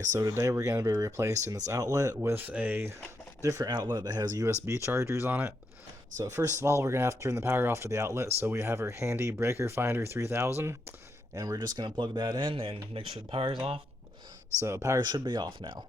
So today we're going to be replacing this outlet with a different outlet that has USB chargers on it. So first of all, we're going to have to turn the power off to the outlet. So we have our handy breaker finder 3000, and we're just going to plug that in and make sure the power is off. So power should be off now.